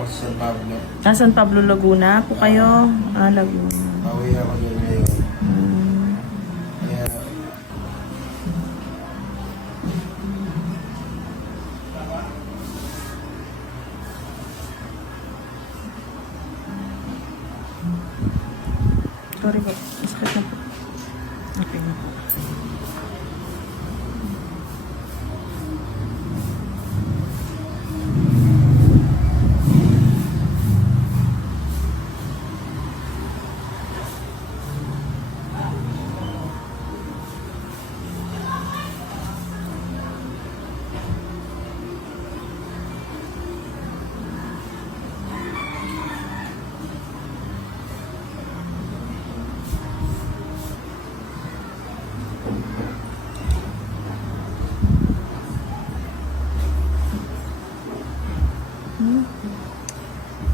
ako sa San Pablo. San Pablo, Laguna po kayo? Laguna. Pauwi ako doon ngayon. Kaya, Sorry po. Masakit na po. Okay na po.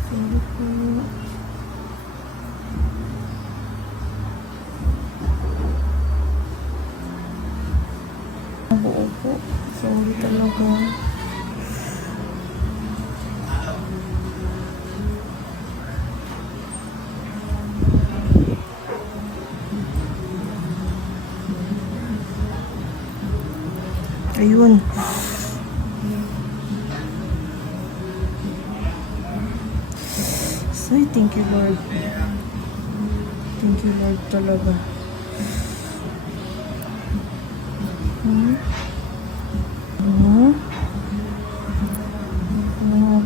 Sorry po. Buo po. Sorry talaga. Ayun. Ay, thank you, Lord. Thank you, Lord, talaga.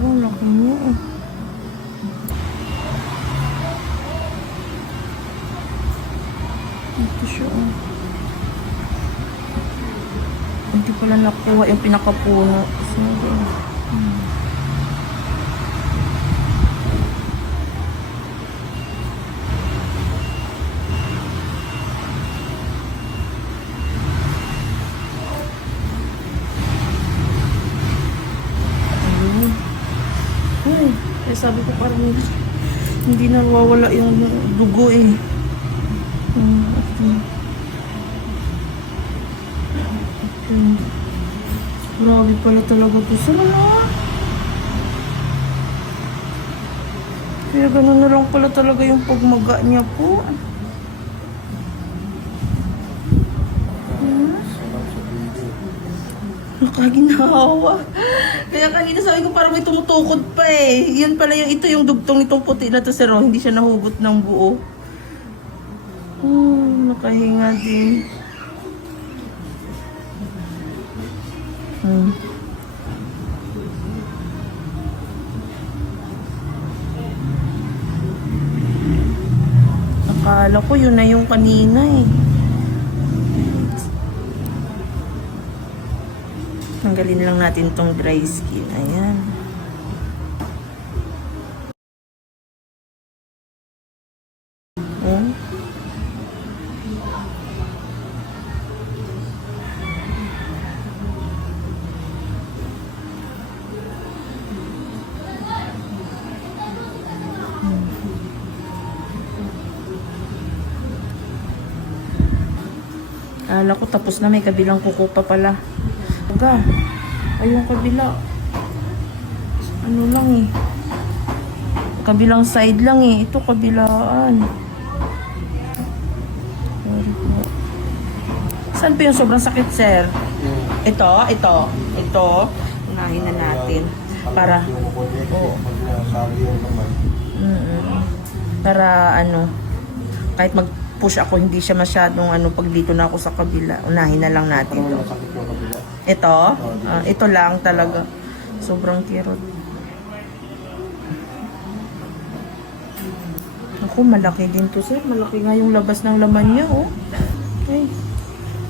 Laki mo. Ito siya. Hindi pala nakuha yung pinakapuno. Sorry. Sabi ko parang hindi na nawawala yung dugo eh. Okay. Grabe pala talaga po. Sana. Kaya ganun na lang pala talaga yung pagmaga niya po. Nakaginawa. Kaya kanina sabi ko parang may tumutukod pa eh. Yun pala yung ito yung dugtong nitong puti na to, sir. Hindi siya nahugot ng buo. Nakahinga din. Akala ko yun na yung kanina eh. Tanggalin lang natin tong dry skin. Ayan. Akala ko tapos na, may kabilang kuko pa pala. Aga, ay yung kabila. Ano lang eh. Kabilang side lang eh. Ito kabilaan. Sorry po. Saan pa yung sobrang sakit, sir? Ito. Unahin na natin. Para, para ano, kahit mag-push ako, hindi siya masyadong pag dito na ako sa kabila. Unahin na lang natin ito. Ito lang talaga. Sobrang kirot. Ako, malaki din to, sir. Malaki nga yung labas ng laman niya, oh. Ay,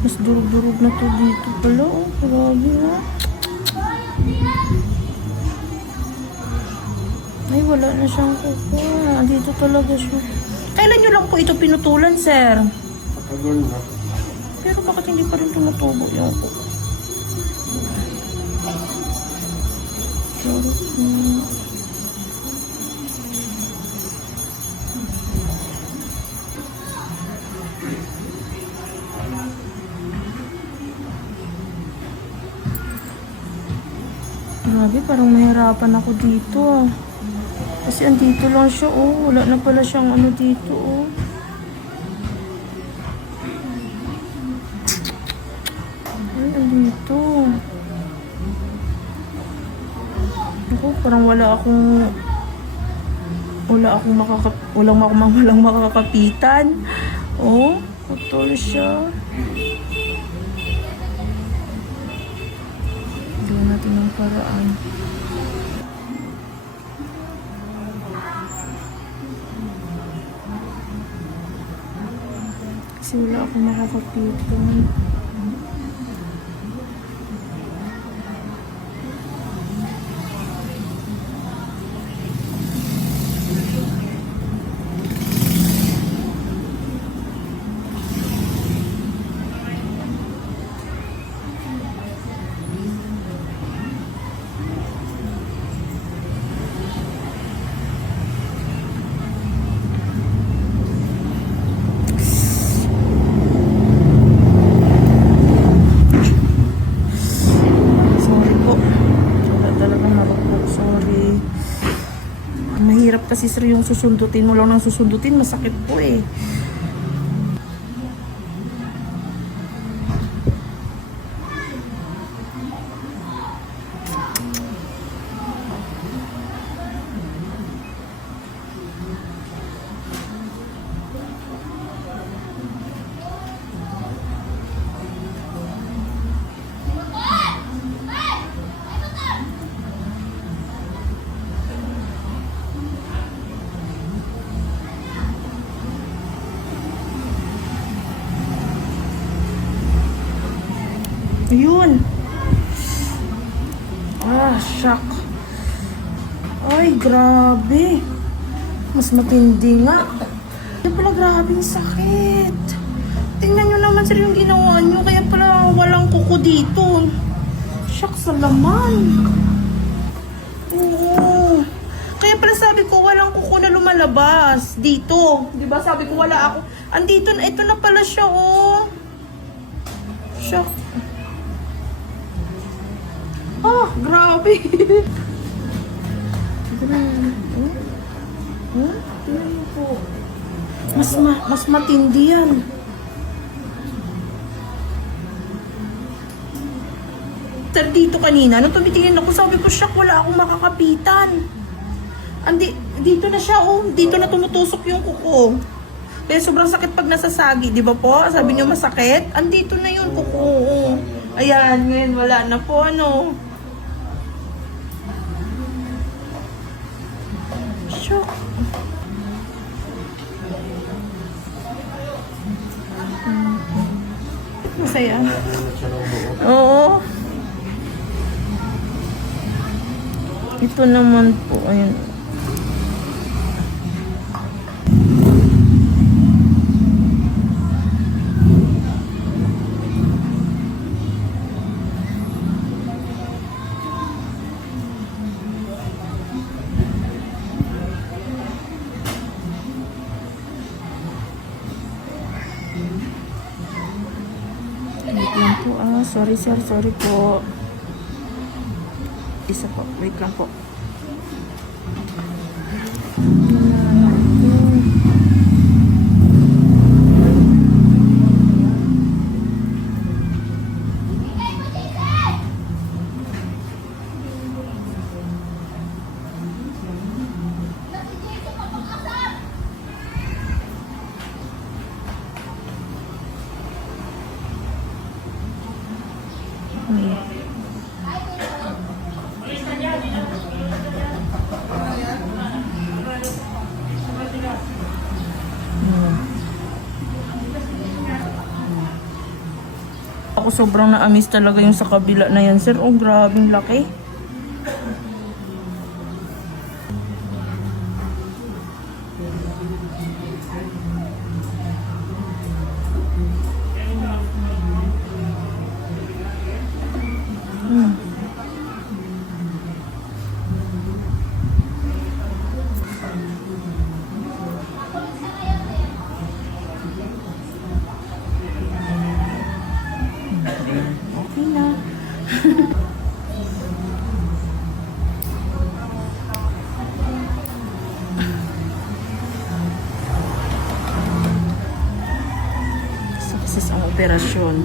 mas durug-durug na to dito pala, oh. Grabe na. Ay, wala na siyang kuko. Dito talaga siya. Kailan nyo lang po ito pinutulan, sir? Patagal na. Pero bakit hindi pa rin tumutubo yung kuko? Sorry. Grabe, parang mahirapan ako dito. Kasi andito lang siya, oh. Wala na pala siyang ano dito, oh. Ay, andito. Ako, parang walang makakapitan. Oh, putol siya. Gawin natin ng paraan. Kasi wala akong makakapitan. Sorry po. Wala talagang marupok. Sorry. Mahirap kasi sir yung susundutin mo lang ng susundutin. Masakit po eh. Ayun. Ah, shock. Ay, grabe. Mas matindi nga. Kaya pala grabe yung sakit. Tingnan nyo naman sir yung ginawa nyo. Kaya pala walang kuko dito. Shock sa laman. Oo. Kaya pala sabi ko walang kuko na lumalabas dito. Diba sabi ko wala ako. Andito na, ito na pala siya oh. Shock. Ah, grabe. Tingnan niyo po. Mas matindi yan. Sir, dito kanina, nung tumitingin ako, sabi ko, shock, wala akong makakapitan. Dito na siya, oh. Dito na tumutusok yung kuko. Kaya sobrang sakit pag nasasagi, di ba po? Sabi niyo masakit? Andito na yun, kuko. Oh. Ayan, ngayon wala na po, ano. Shock. Masaya. Oo. Ito naman po, ayun. Wait lang po sorry sir, sorry po. Isa po, wait lang po. Ako sobrang na-amaze talaga yung sa kabila na yan, sir. Oh, grabing laki. Okay na. beses ang operasyon.